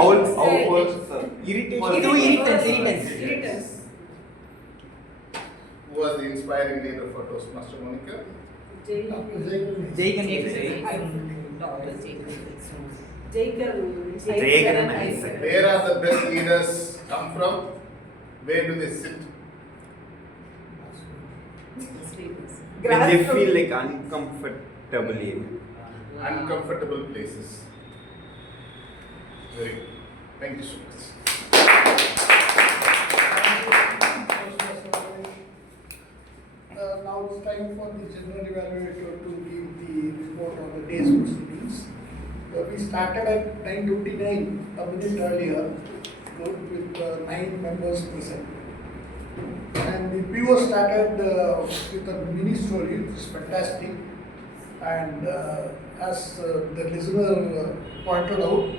Who was the inspiring leader for Toastmaster Monica? Jayakaran Isaac. Where are the best leaders come from? Where do they sit? When they feel like uncomfortable. Uncomfortable places. Very good. Thank you so much. Now it's time for the general evaluator to give the report on the day's proceedings. We started at 9:29, a minute earlier, with 9 members present. And the PO started with a mini story, which is fantastic. And as the listener pointed out,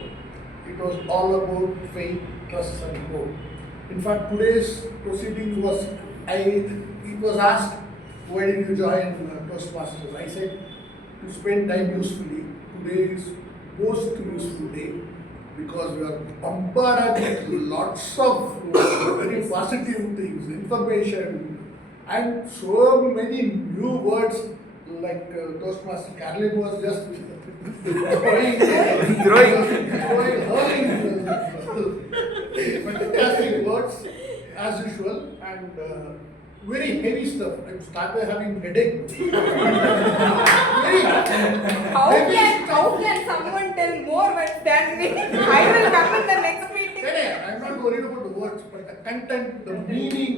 it was all about faith, trust, and hope. In fact, today's proceedings was, it was asked, why did you join Toastmasters? I said, to spend time usefully. Today is most useful day because we are bombarded with lots of very positive things, information, and so many new words like Toastmaster Carolyn was just throwing fantastic words as usual, and very heavy stuff. I started having headache. Very How can someone tell more words than me? I will come in the next meeting. I'm not worried about the words, but the content, the meaning,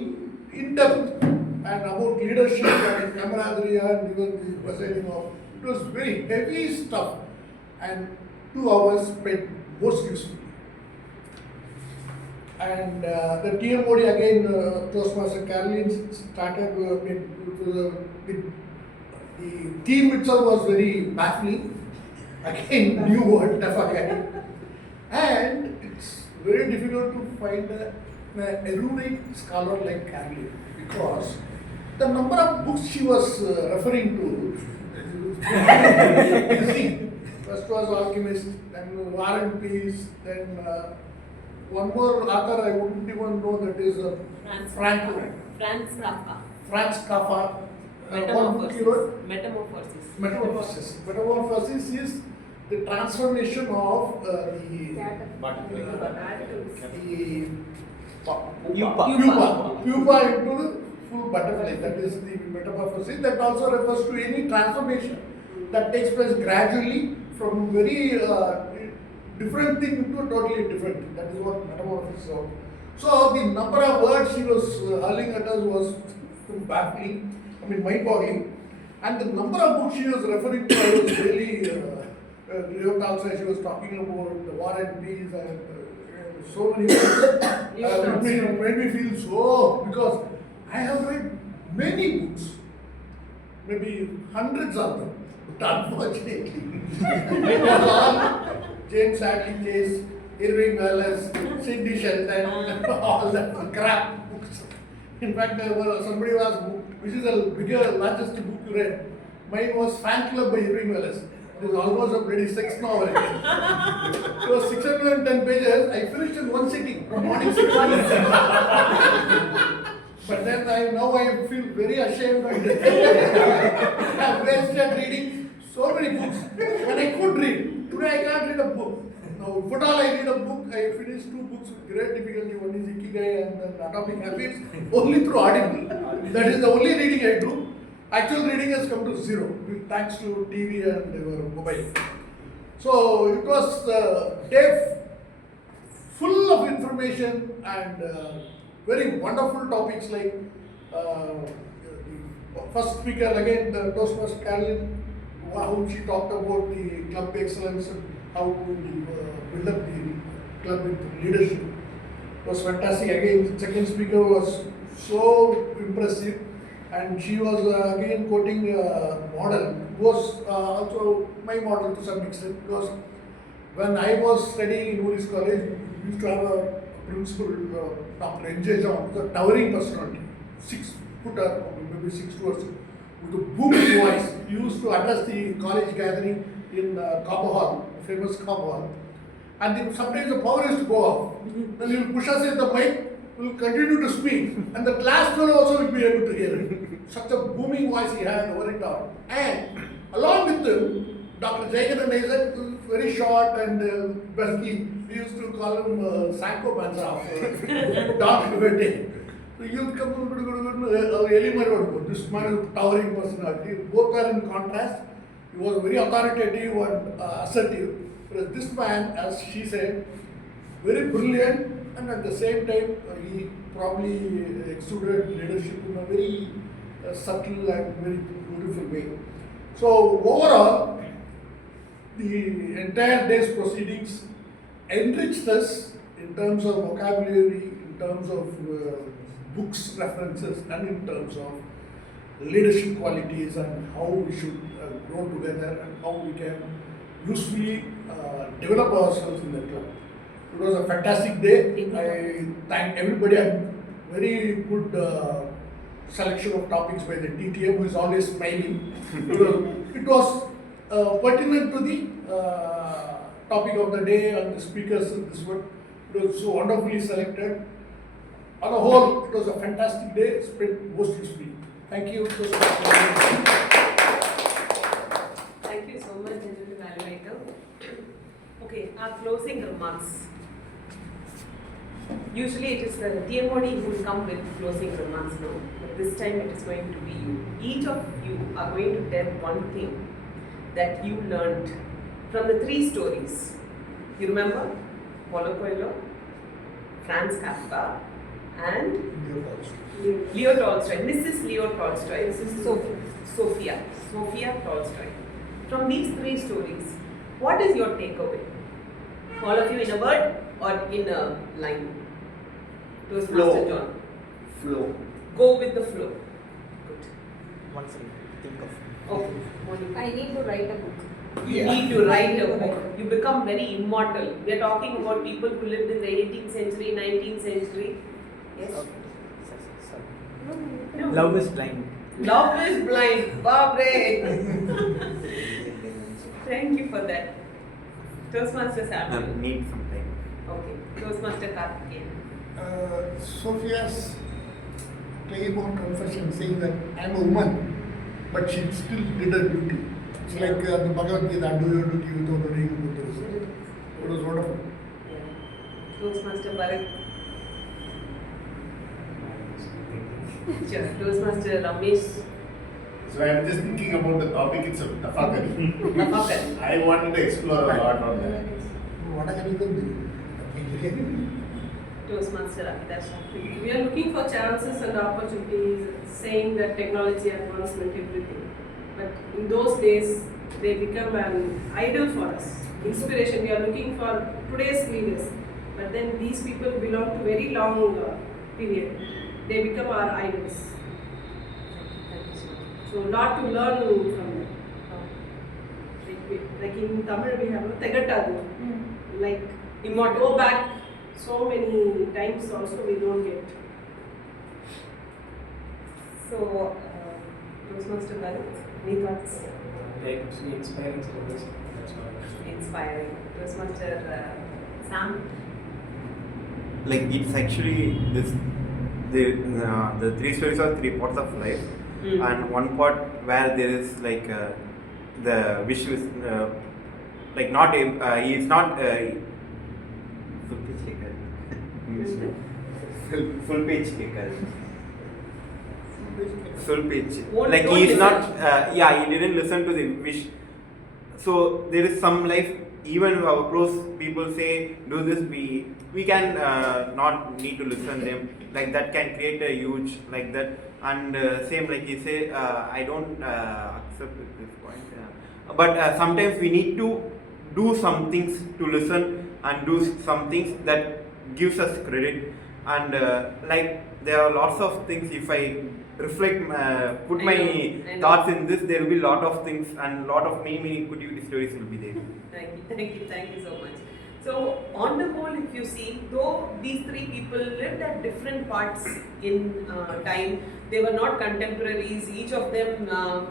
in depth, and about leadership and camaraderie and even the presiding of. It was very heavy stuff, and 2 hours spent most usefully. And the TMOD again, Toastmaster Caroline started the theme itself was very baffling. Again, new word, tough again. And it's very difficult to find an erudite scholar like Caroline because the number of books she was referring to. You see, first was Alchemist, then War and Peace, then one more author I wouldn't even know, that is Franz Kafka. One book he wrote? Metamorphosis. Metamorphosis is the transformation of the pupa into the full butterfly. That is the metamorphosis. That also refers to any transformation that takes place gradually from very different thing into a totally different thing. That is what metamorphosis is. So the number of words she was hurling at us was baffling, mind-boggling. And the number of books she was referring to, I was really, also she was talking about the War and Peace and so many books. It made me feel so, because I have read many books, maybe hundreds of them, but unfortunately, it was all James Hadley Chase, Irving Wallace, Sidney Sheldon, all that crap books. In fact, somebody was, which is the bigger, largest book you read? Mine was Fan Club by Irving Wallace. It was almost a bloody sex novel. It was 610 pages. I finished in one sitting from morning 6 But then I feel very ashamed. I've wasted reading so many books when I could read. Today I can't read a book. Now, if at all I read a book, I finished 2 books with great difficulty. One is Ikigai and then Atomic Habits, only through Audible. That is the only reading I do. Actual reading has come to 0, thanks to TV and your mobile. So it was a day full of information and very wonderful topics like the first speaker again, the Toastmaster Caroline, how she talked about the club excellence and how to build up the club with leadership. It was fantastic. Again, second speaker was so impressive, and she was again quoting model. Was also my model to some extent, because when I was studying in Woolies College, we used to have a principal, Dr. N.J. John, the towering personality, 6 footer, or maybe 6'2", with a booming voice. He used to address the college gathering in Cobble Hall, famous Cobble Hall. And then sometimes the power used to go off. Then he will push us in the mic, we will continue to speak, and the class fellow also will be able to hear it. Such a booming voice he had over it all. And along with him, Dr. Jagan and Isaac, very short and bulky. We used to call him Sanko Banza, Dr. Vete. So you come to this man is towering personality. Both are in contrast. He was very authoritative and assertive. Whereas this man, as she said, very brilliant, and at the same time, he probably exuded leadership in a very subtle and very beautiful way. So overall, the entire day's proceedings enriched us in terms of vocabulary, in terms of books references, and in terms of leadership qualities and how we should grow together and how we can usefully develop ourselves in the club. It was a fantastic day. I thank everybody, and very good selection of topics by the TTM, who is always smiling. It was pertinent to the topic of the day and the speakers in this one. It was so wonderfully selected. On the whole, it was a fantastic day, spent most usefully. Thank you. Thank you so much, General Evaluator. Okay, our closing remarks. Usually it is the TMOD who will come with closing remarks now, but this time it is going to be you. Each of you are going to tell one thing that you learned from the 3 stories. You remember? Paulo Coelho, Franz Kafka, and Leo Tolstoy. Mrs. Leo Tolstoy. This is Sophia Tolstoy. From these 3 stories, what is your takeaway? All of you in a word or in a line? Toastmaster John. Flow. Go with the flow. Good. One second, think of. Okay. Monica. I need to write a book. You need to write a book. You become very immortal. We are talking about people who lived in the 18th century, 19th century. Yes? No. Love is blind. Love is blind. Babre. Thank you for that. Toastmaster Sam. Need some time. Okay. Toastmaster Karthikeyan. Sophia's claim on confession saying that I'm a woman, but she still did her duty. It's like the Bhagavad Gita, do your duty without worrying about the result. It was wonderful. Toastmaster Bharat. Sure. Toastmaster Ramesh. So I'm just thinking about the topic itself, tafakari. Tafakari. I wanted to explore a lot on that. What I can do? Toastmaster Abhidasha. We are looking for chances and opportunities, saying that technology advancement, everything. But in those days, they become an idol for us. Inspiration. We are looking for today's leaders. But then these people belong to very long period. They become our idols. So lot to learn from them. Like in Tamil we have Tegatadu. Like Immortal. Go back so many times also we don't get. So, Toastmaster Bharat, any thoughts? Like inspiring service. That's all. Inspiring. Toastmaster Sam? Like it's actually this the 3 stories are 3 parts of life, and one part where there is like the wish is like not he is not full page kicker. Full page. Like he is not he didn't listen to the wish. So there is some life. Even our close people say do this, we can not need to listen them, like that can create a huge like that. And same like he say I don't accept with this point. But sometimes we need to do some things to listen and do some things that gives us credit. And like there are lots of things. If I reflect, put I my know. thoughts in this, there will be lot of things and lot of many creativity stories will be there. Thank you so much. So, on the whole, if you see, though these three people lived at different parts in time, they were not contemporaries. Each of them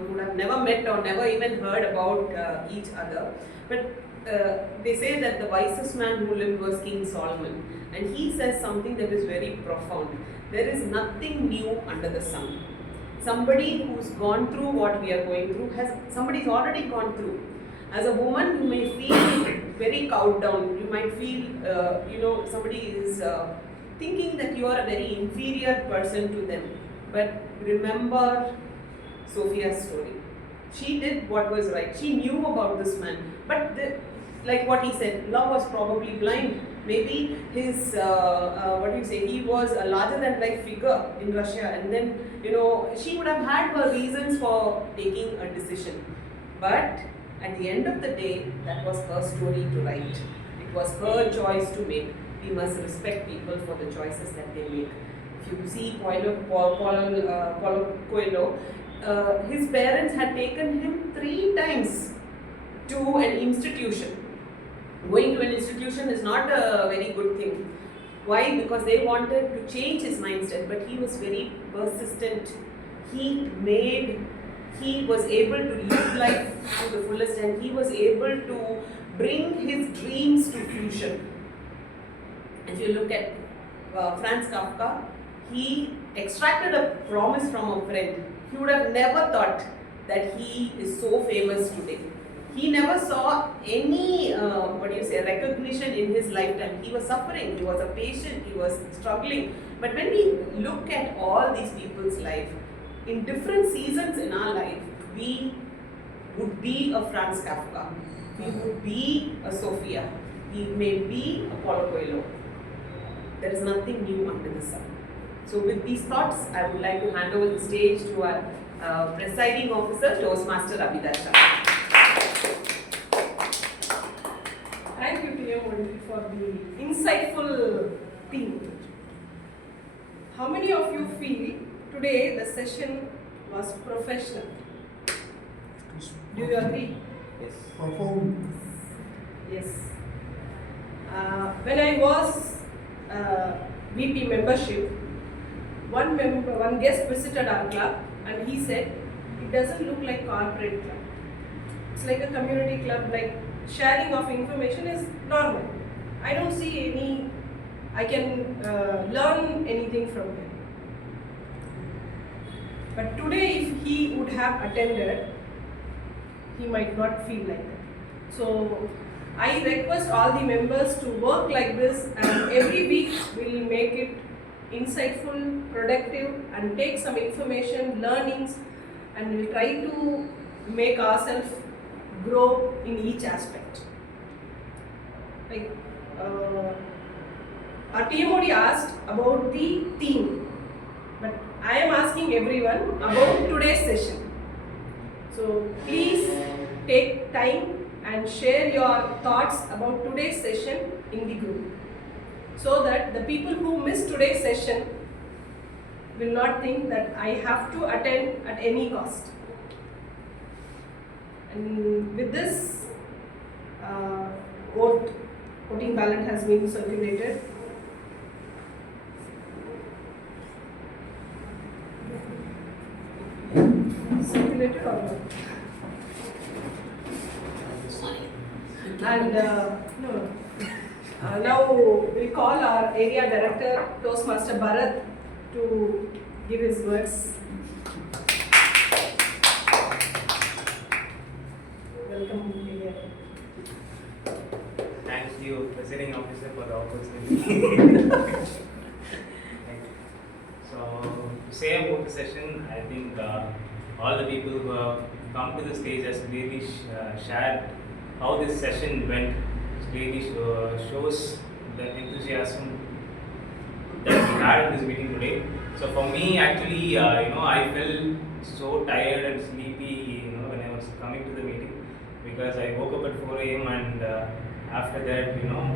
would have never met or never even heard about each other. But they say that the wisest man who lived was King Solomon, and he says something that is very profound. There is nothing new under the sun. Somebody who's gone through what we are going through somebody's already gone through. As a woman, you may feel very cowed down. You might feel, somebody is thinking that you are a very inferior person to them. But remember Sophia's story. She did what was right. She knew about this man. But like what he said, love was probably blind. Maybe his, he was a larger than life figure in Russia. And then, she would have had her reasons for taking a decision. But at the end of the day, that was her story to write. It was her choice to make. We must respect people for the choices that they make. If you see Paulo Coelho, his parents had taken him 3 times to an institution. Going to an institution is not a very good thing. Why? Because they wanted to change his mindset, but he was very persistent. He was able to live life to the fullest, and he was able to bring his dreams to fruition. If you look at Franz Kafka, he extracted a promise from a friend. He would have never thought that he is so famous today. He never saw any, recognition in his lifetime. He was suffering, he was a patient, he was struggling. But when we look at all these people's life, in different seasons in our life, we would be a Franz Kafka, we would be a Sophia, we may be a Paulo Coelho. There is nothing new under the sun. So with these thoughts, I would like to hand over the stage to our presiding officer, Toastmaster Abhidasha. Thank you, T.M. for the insightful theme. How many of you feel today the session was professional? Do you agree? Yes. Perform. Yes. When I was VP membership, one guest visited our club and he said, it doesn't look like corporate club. It's like a community club, like sharing of information is normal. I don't see I can learn anything from him. But today if he would have attended, he might not feel like that. So I request all the members to work like this, and every week we'll make it insightful, productive, and take some information, learnings, and we'll try to make ourselves grow in each aspect. Like our TMOD asked about the theme, but I am asking everyone about today's session. So please take time and share your thoughts about today's session in the group, so that the people who miss today's session will not think that I have to attend at any cost. And with this, voting ballot has been circulated. Circulated or not? And now we call our area director, Toastmaster Bharat, to give his words. Welcome, area. Thank you, Presiding Officer, for the opportunity. Thank you. So, to say about the session, I think all the people who have come to the stage has really shared how this session went. It really shows the enthusiasm that we had in this meeting today. So for me, actually, I felt so tired and sleepy, whenever was coming to the meeting because I woke up at 4 a.m. and after that,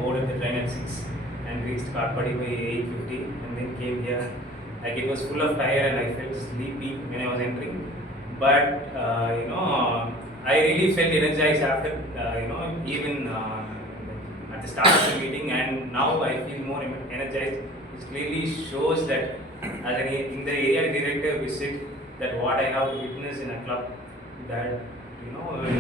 boarded the train at 6 and reached Karpadi by 8:50 and then came here. Like it was full of tire and I felt sleepy when I was entering. But I really felt energized after even at the start of the meeting, and now I feel more energized. It clearly shows that as in the area director visit, that what I have witnessed in a club, that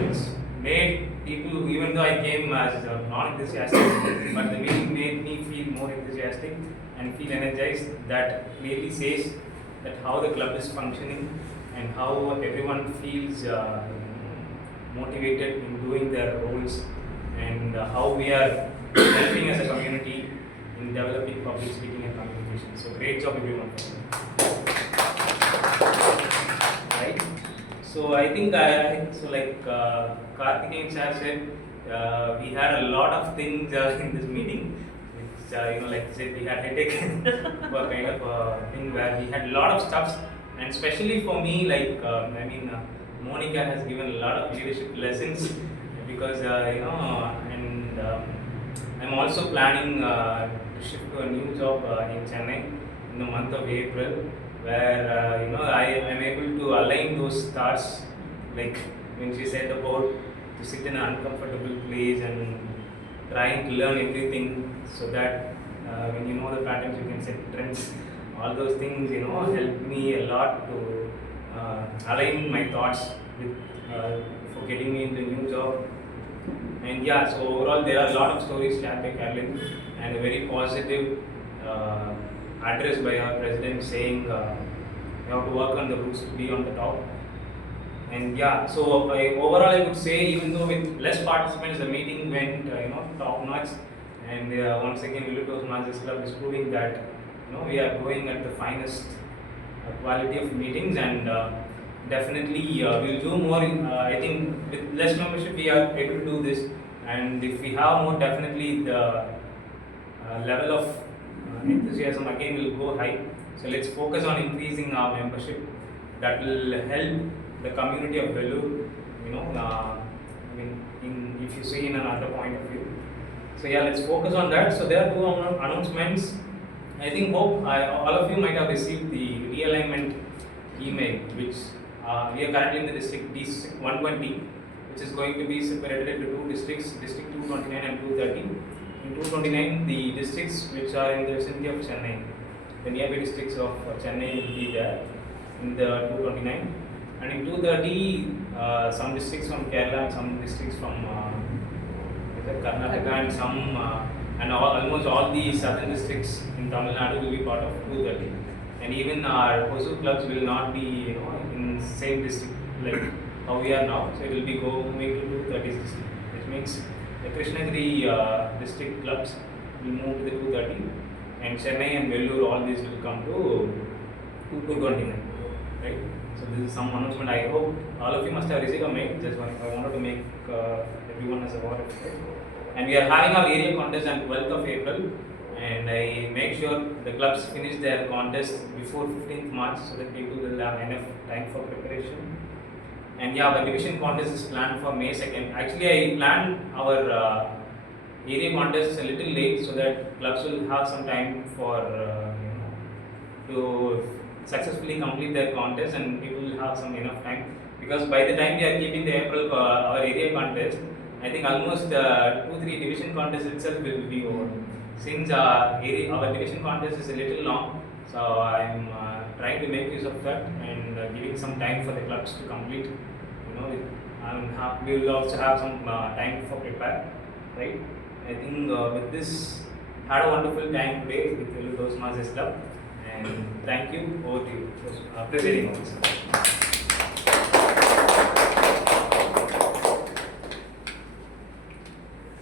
it's made people, even though I came as non-enthusiastic, but the meeting made me feel more enthusiastic and feel energized. That clearly says that how the club is functioning and how everyone feels motivated in doing their roles, and how we are helping as a community in developing public speaking and communication. So great job everyone. Right. So I think Karthikeyan sir said, we had a lot of things in this meeting. Which like said, we had headache kind of thing where we had a lot of stuffs, and especially for me, Monica has given a lot of leadership lessons because and I'm also planning to shift to a new job in Chennai in the month of April, where I am able to align those stars, like when she said about to sit in an uncomfortable place and trying to learn everything, so that when you know the patterns you can set trends. All those things help me a lot to align my thoughts with for getting me into a new job. And yeah, so overall there are a lot of stories shared by Carolyn, and a very positive address by our president saying you have to work on the roots to be on the top. And yeah, so overall I would say, even though with less participants, the meeting went top notch. And once again, Village Toastmasters Club is proving that we are going at the finest quality of meetings, and definitely we'll do more. I think with less membership we are able to do this, and if we have more, definitely the level of enthusiasm again will go high. So let's focus on increasing our membership. That will help the community of Vellore. If you see in another point of view. So yeah, let's focus on that. So there are two announcements. I think all of you might have received the realignment email, which we are currently in the district 120, which is going to be separated into two districts, district 229 and 230. In 229, the districts which are in the vicinity of Chennai, the nearby districts of Chennai will be there in the 229, and in 230, some districts from Kerala and some districts from Karnataka and some almost all the southern districts in Tamil Nadu will be part of 230, and even our Hosur clubs will not be in same district like how we are now, so it will be moving to 230 district, which means the Krishnagiri district clubs will move to the 230, and Chennai and Vellore, all these will come to 229, right? So this is some announcement. I hope all of you must have received a mail. Just I wanted to make everyone as aware of it. And we are having our area contest on 12th of April, and I make sure the clubs finish their contest before 15th March so that people will have enough time for preparation. And yeah, the division contest is planned for May 2nd. Actually, I planned our area contest a little late so that clubs will have some time for to successfully complete their contest, and people will have some enough time, because by the time we are keeping the April our area contest, I think almost 2-3 division contests itself will be over. Since our division contest is a little long, so I'm trying to make use of that and giving some time for the clubs to complete. We will also have some time for prepare, right? I think with this, had a wonderful time today with the Toastmasters Club, and thank you. Over to you, presiding officer.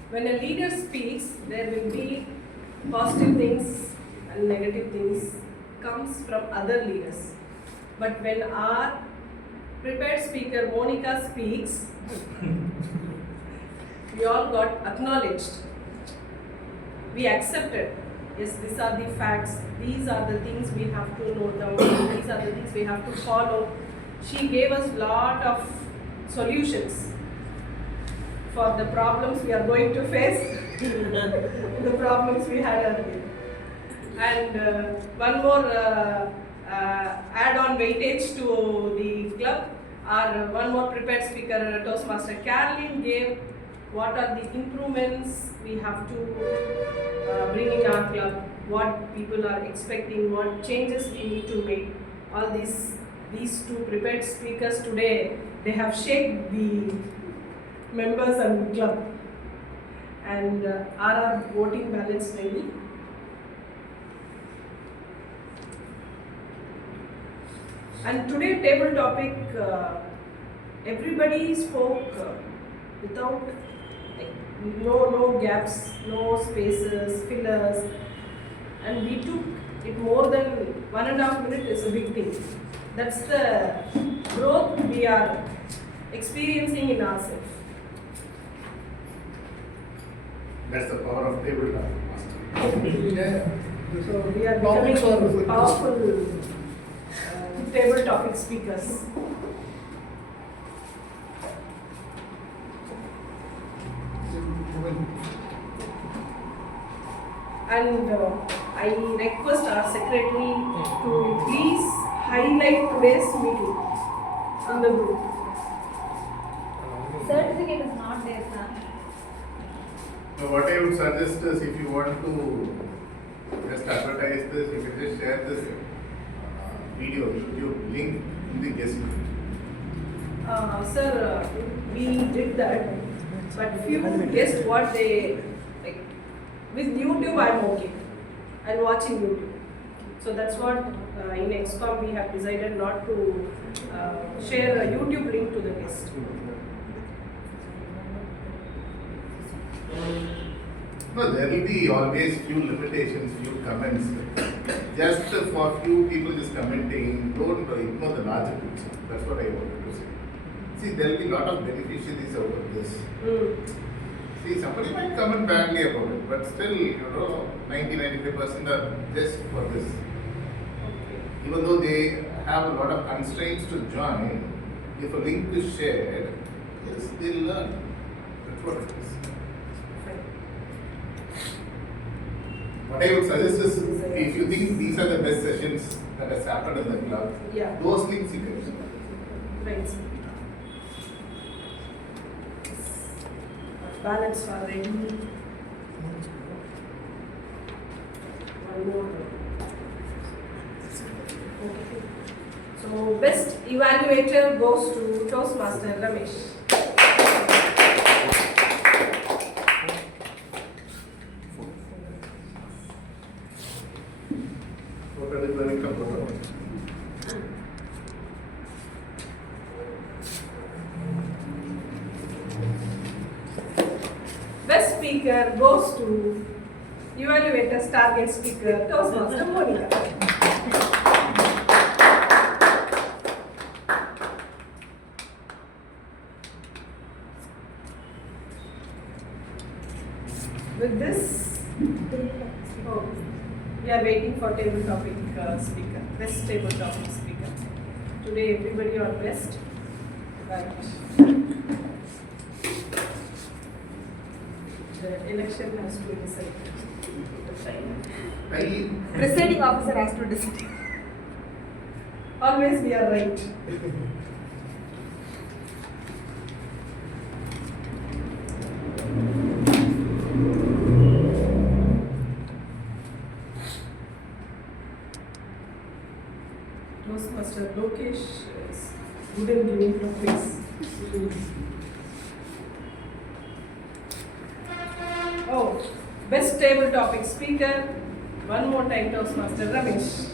When a leader speaks, there will be positive things and negative things comes from other leaders. But when our prepared speaker Monica speaks, we all got acknowledged. We accepted. Yes, these are the facts. These are the things we have to note down. These are the things we have to follow. She gave us lot of solutions for the problems we are going to face, the problems we had earlier. And one more add-on weightage to the club, or one more prepared speaker, Toastmaster Caroline, gave what are the improvements we have to bring in our club, what people are expecting, what changes we need to make. All these two prepared speakers today, they have shaped the members and the club. And are our voting ballots ready? And today table topic, everybody spoke without no gaps, no spaces, fillers, and we took it more than 1.5 minutes. Is a big thing. That's the growth we are experiencing in ourselves. That's the power of table talk, master. Yeah. So we are Topics becoming are powerful table topic speakers. And I request our secretary to please highlight today's meeting in the group. Certificate is not there, sir. Now, what I would suggest is if you want to just advertise this, you can just share this video, YouTube link in the guest group. Sir, we did that, but few guessed what they like. With YouTube, I'm okay. I'm watching YouTube. So that's what in XCOM we have decided not to share a YouTube link to the guest. No, there will be always few limitations, few comments. Just for few people just commenting, don't ignore the larger picture. That's what I wanted to say. See, there will be a lot of beneficiaries out of this. See, somebody might comment badly about it, but still, 90-95% are just for this. Even though they have a lot of constraints to join, if a link is shared, yes, they'll learn. That's what it is. What I would suggest is, if you think these are the best sessions that has happened in the club, Yeah. those links you can share. Right. Ballots are ready. One more. Okay. So best evaluator goes to Toastmaster Ramesh. What are the learning components? Best speaker goes to evaluator's target speaker, Toastmaster Monica. With this, we are waiting for table topic speaker, best table topic speaker. Today everybody are best. Right. The election has to decide. Presiding officer has to decide. Always we are right. Toastmaster Lokesh is good in giving topics. Oh, best table topic speaker. One more time, Toastmaster Ramesh.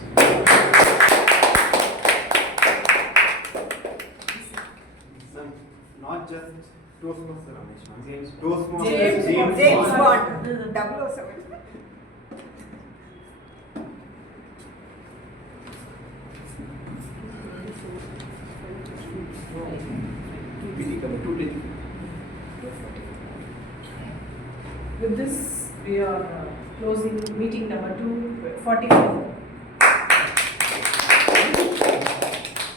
Not just Toastmaster Ramesh, James Bond. 007. With this, we are closing meeting number 244.